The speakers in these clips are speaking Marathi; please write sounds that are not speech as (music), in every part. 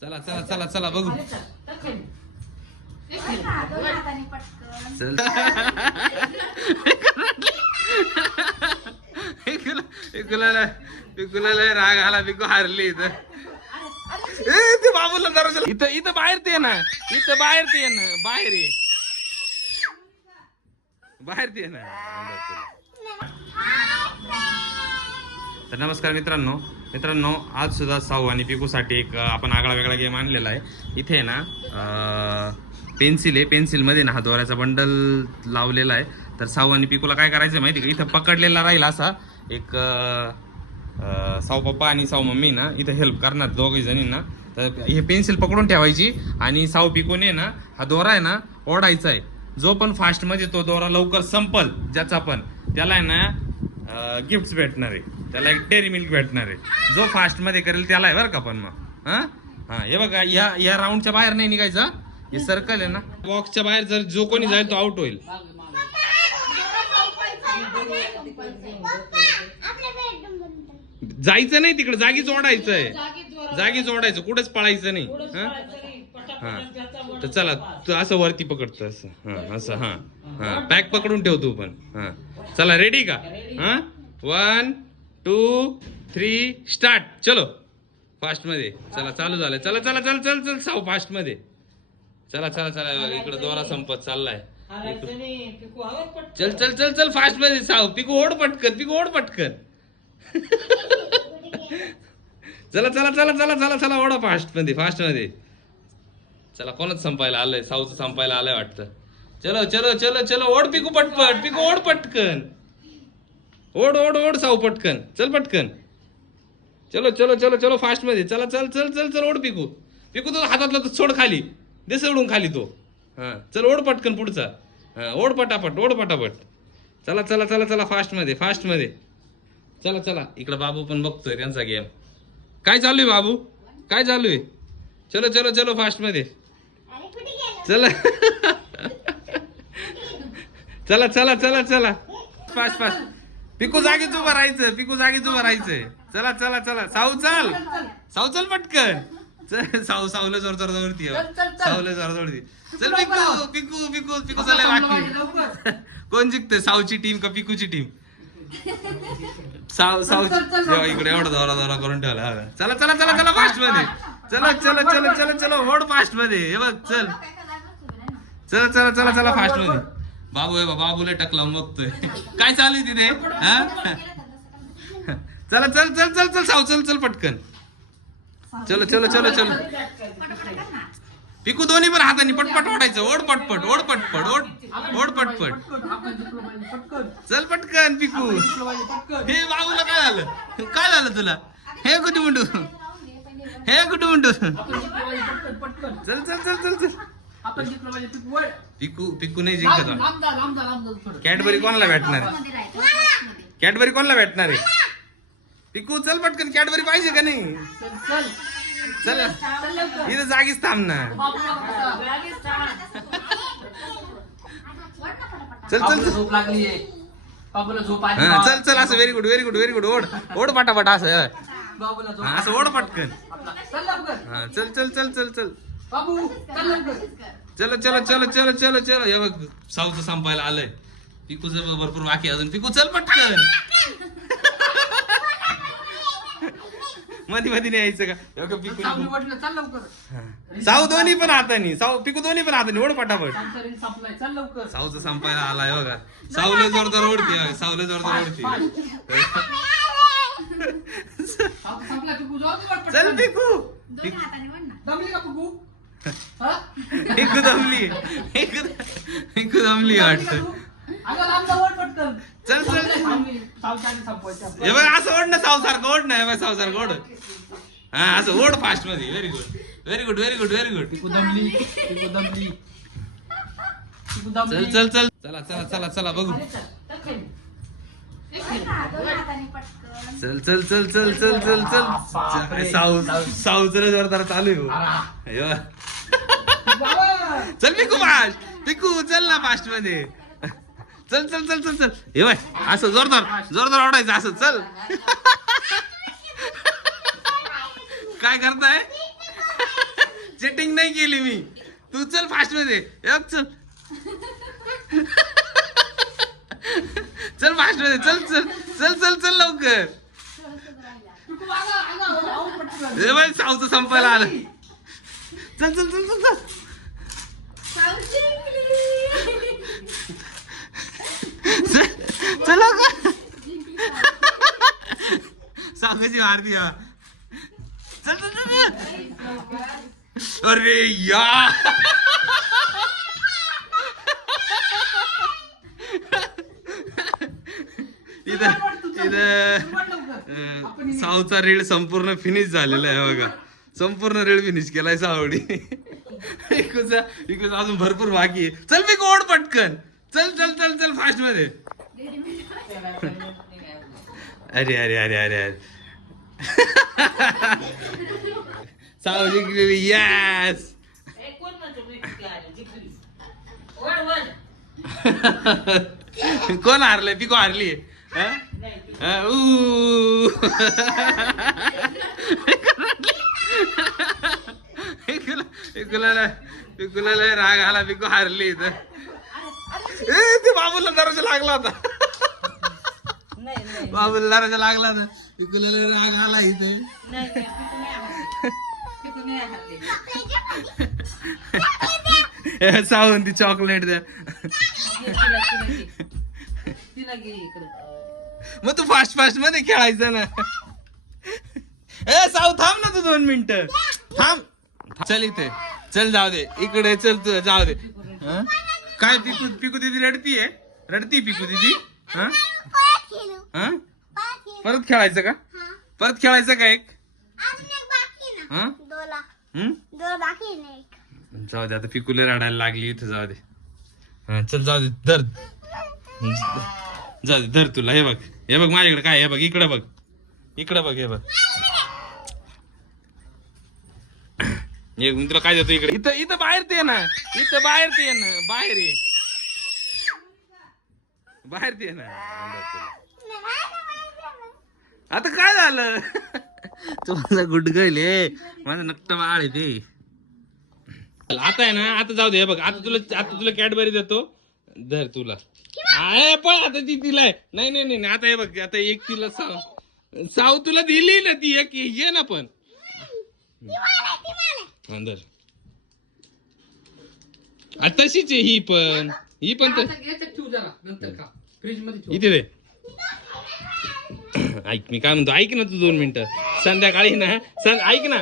चला चला चला चला बघू. चल पिकूला पिकूला पिकूला लय राग आला पिकू हारली इथं. ते बाबूला दरवाजा इथं इथं बाहेर ते ना. इथं बाहेर ते ना. बाहेर ये. बाहेर ते ना. तर नमस्कार मित्रांनो. मित्रांनो आज सुद्धा साऊ आणि पिकूसाठी एक आपण आगळा वेगळा गेम आणलेला आहे. इथे आहे ना पेन्सिल आहे. पेन्सिलमध्ये ना हा दोऱ्याचा बंडल लावलेला आहे. तर साऊ आणि पिकूला काय करायचं आहे माहिती आहे का? इथं पकडलेला राहील असा एक साऊ पप्पा आणि साऊ मम्मी ना इथं हेल्प करणार दोघी जणींना. तर हे पेन्सिल पकडून ठेवायची आणि साऊ पिकूने ना हा दोरा आहे ना ओढायचा आहे. जो पण फास्टमध्ये तो दोरा लवकर संपल ज्याचा पण त्याला आहे ना गिफ्ट्स भेटणार आहे. त्याला एक डेअरी मिल्क भेटणार आहे. जो फास्टमध्ये करेल त्याला आहे बरं का पण मग. हा? हा हे बघा या या राऊंडच्या बाहेर नाही निघायचं हे? सर्कल आहे ना. बॉक्सच्या बाहेर जर जो कोणी जाईल तो आउट होईल. जायचं नाही तिकडे जागीच ओढायचं आहे जागीच ओढायचं कुठेच पळायचं नाही. हा? हा तर चला तू असं वरती पकडतो असं. हा असं हा. हा. पॅक पकडून ठेव तू पण. हा. चला रेडी का? हा? वन टू थ्री स्टार्ट चलो फास्टमध्ये चला चालू झालं चला चला चल चल चल साऊ फास्टमध्ये चला चला चला इकडं दोरा संपत चाललाय चल चल चल चल फास्टमध्ये साऊ पिकू ओढ पटकन पिकू ओढ पटकन चला चला चला चला चला चला ओढा फास्टमध्ये फास्टमध्ये चला कोणच संपायला आलंय साऊचं संपायला आलंय वाटतं चलो चलो चलो चलो ओढ पिकू पटपट पिकू ओढ पटकन ओढ ओढ ओढ साऊ पटकन. चल पटकन. चलो चलो चलो चलो फास्टमध्ये चला चल चल चल चल ओढ पिकू. पिकू तो हातातला तो सोड खाली. दे सोडून खाली तो. हा. चल ओढ पटकन पुढचा. हा ओढ पटापट ओढ पटापट. चला चला चला चला फास्टमध्ये फास्टमध्ये चला चला. इकडं बाबू पण बघतोय त्यांचा गेम. काय चालू आहे बाबू? काय चालू आहे? चलो चलो चलो फास्टमध्ये चला. (laughs) चला चला चला चला. Fast fast. पिकू जागीच उभं राहायचं पिकू जागीच उभं राहायचंय चला चला चला. साऊ चल. साऊ चल पटकन. साऊ साऊला जोर जोर जोरती साऊला जोर जोरती चल पिकू पिकू पिकू पिकू चला बाकी. (laughs) कोण जिंकते साऊची टीम का पिकूची टीम? साऊ साऊ. इकडे एवढा दौरा दौरा करून ठेवला. चला चला चला चला (laughs) फास्टमध्ये चला चला चला चला चला ओढ फास्टमध्ये हे बघ चल. चला चला चला चला फास्टमध्ये बाबू आहे बाबा बाबूला टकला बघतोय. (laughs) काय चालू आहे तिथे? हा? चला चल चल चल चल साऊ चल चल पटकन. चलो चलो चलो चलो. पिकू दोन्ही पण हाताने पटपट ओढायचं. ओढ पटपट ओढ पटपट ओढ ओढ पटपट. चल पटकन पिकू. हे बाबूला काय झालं? काय झालं तुला? हे कुठे म्हणतो हे कुठे म्हणतो चल चल चल चल चल. पिकू पिकू नाही जिंकत कॅडबरी कोणाला भेटणार कॅडबरी कोणाला भेटणार आहे? पिकू चल पटकन कॅडबरी पाहिजे का नाही? चल इथं जागीच थांब ना चल चल चल. झोप लागली बाबूला झोप आली हा, चल चल असं very good very good very good ओढ ओढ पटापट असं बाबूला झोप हा, असं ओढ पटकन. चल लवकर. हा चल चल चल चल चल. बाबू चल लवकर. चलो चलो चलो चलो चलो चलो. हे बघ साऊचं संपायला आलंय. पिकूचं भरपूर बाकी अजून. पिकू चल पटकन. मध्ये मध्ये नाही यायचं का पिकू चल लवकर. साऊ दोन्ही पण हातानी. साऊ पिकू दोन्ही पण हातानी. ओढ पटापट. शरीर संपलाय चल लवकर. साऊचं संपायला आलाय बघा. सावले जोर जोर ओढते. बघा, सावले जोर जोर ओढते. चल पिकू. दमली का तू हा? पिकू दमली. पिकू पिकू दमली वाटत. चल चल. हे बघ असं ओढ ना सावसारखं ओढ ना हे सावसारखं ओढ. हा असं ओढ फास्टमध्ये. Very good very good very good very good Piku दमली Piku दमली. पिकू चल दमली. चल चल चला. चला चला चला बघू. चल चल चल चल चल चल चल बापरे. साऊ साऊ चल जोरदार चालू आहे हो. चल पिकू फास्ट पिकू चल ना फास्टमध्ये चल चल चल चल चल. हे बाय असं जोरदार जोरदार ओढायचं असं चल. काय करताय? चेटिंग नाही केली मी. तू चल फास्टमध्ये एक चल. चल फास्टमध्ये चल चल चल चल चल लवकर. हे मागं, सावचं संपायला आलं. चल चल चल चल चल. चल का? लवकर सावकाशी चल चल चल अरे या. इथं इथं सावचा रीळ संपूर्ण फिनिश झालेला आहे बघा. संपूर्ण रीळ फिनिश केलाय सावडी. इकुचा इकुचा अजून भरपूर बाकी आहे. चल मी गोड पटकन. चल चल चल चल फास्टमध्ये अरे अरे अरे अरे. अरे साव जिंकलेली यस कोण हारलंय? पिको हारली (laughs) पिकुला राग आला पिको हारली इथं. ए, ते बाबूला दरवाजा लागला होता. बाबूला दरवाजा लागला होता. पिकुला राग आला इथे. सावून ती चॉकलेट द्या. मग तू फास्ट फास्टमध्ये खेळायचं ना. ए साऊ थांब ना तू दोन मिनिट. थांब. चल इथे. चल जाऊ दे. इकडे चल तू जाऊ दे. हं? काय पिकू पिकू दिदी रडतीये रडती पिकू दिदी? हं? हं? परत खेळायचं का? परत खेळायचं का एक? हं? हं? जाऊ दे आता पिकूला रडायला लागली इथं जाऊ दे. हं, चल जाऊ दे धर. जाऊ दे धर तुला. हे बघ. हे बघ माझ्याकडे काय आहे, हे बघ इकडे बघ. इकडे बघ हे बघ. हे मी तुला काय देतो इकडे? इथं इथं बाहेर ते ना. इथं बाहेर ते ना. बाहेर ये. बाहेर ते ना. आता काय झालं? तू माझा गुडगल आहे माझं नक्ट बाळ आहे ते. आता आहे ना आता जाऊ दे हे बघ. आता तुला आता तुला कॅडबरी देतो. धर तुला. आहे पण आता ती तिला नाही नाही नाही, आता हे बघ आता एक तिला साव साव तुला दिली ना ती एक ये ना पण. हा, धर आ, तशीच आहे ही पण. ही पण तर आता याच्यात ठेवू जरा नंतर का फ्रीजमध्ये ठेवू. इथे दे. ऐक मी काय म्हणतो ऐक ना तू दोन मिनिटं. संध्याकाळी ना सं ऐक ना.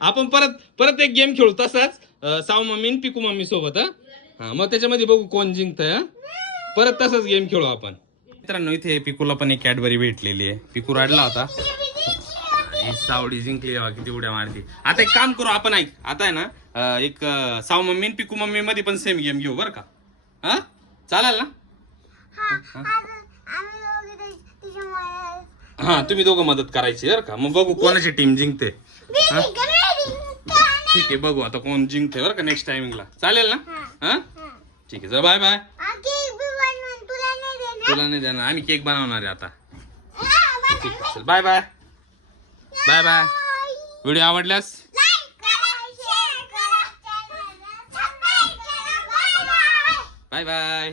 आपण परत परत एक गेम खेळू तसाच अं, साव मम्मी आणि पिकू मम्मी सोबत हा? हा मग त्याच्यामध्ये बघू कोण जिंकतंय हा? परत तसाच गेम खेळू आपण. मित्रांनो इथे पिकूला पण एक कॅडबरी भेटलेली आहे. पिकू रडला होता. सावडी जिंकली बघा किती उड्या मारती. आता एक काम करू आपण ऐक. आता आहे ना अं, एक अं, साव मम्मी आणि पिकू मम्मी मध्ये पण सेम गेम घेऊ बरं का? हा? चालेल ना? हा तुम्ही दोघं मदत करायची बरं का? मग बघू कोणाची टीम जिंकते. हा? ठीक आहे बघू आता कोण जिंकते बरं का नेक्स्ट टायमिंगला चालेल ना? हा ठीक आहे चल बाय बाय तुला नाही देणार? आम्ही केक बनवणार आहे आता. ठीक आहे चल bye bye bye bye. Video आवडल्यास? Bye bye.